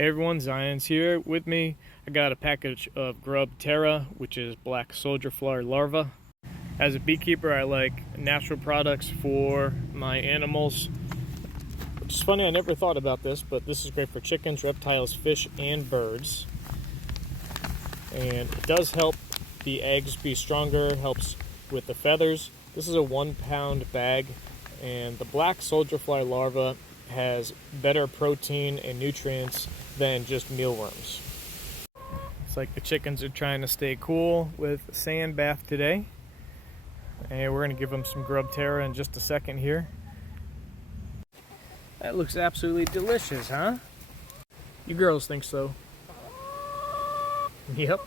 Hey everyone, Zion's here with me. I got a package of Grub Terra, which is black soldier fly larva. As a beekeeper, I like natural products for my animals. Which is funny, I never thought about this, but this is great for chickens, reptiles, fish, and birds. And it does help the eggs be stronger, helps with the feathers. This is a 1 pound bag, and the black soldier fly larva has better protein and nutrients than just mealworms. It's like the chickens are trying to stay cool with sand bath today. And we're going to give them some Grub Terra in just a second here. That looks absolutely delicious, huh? You girls think so? Yep.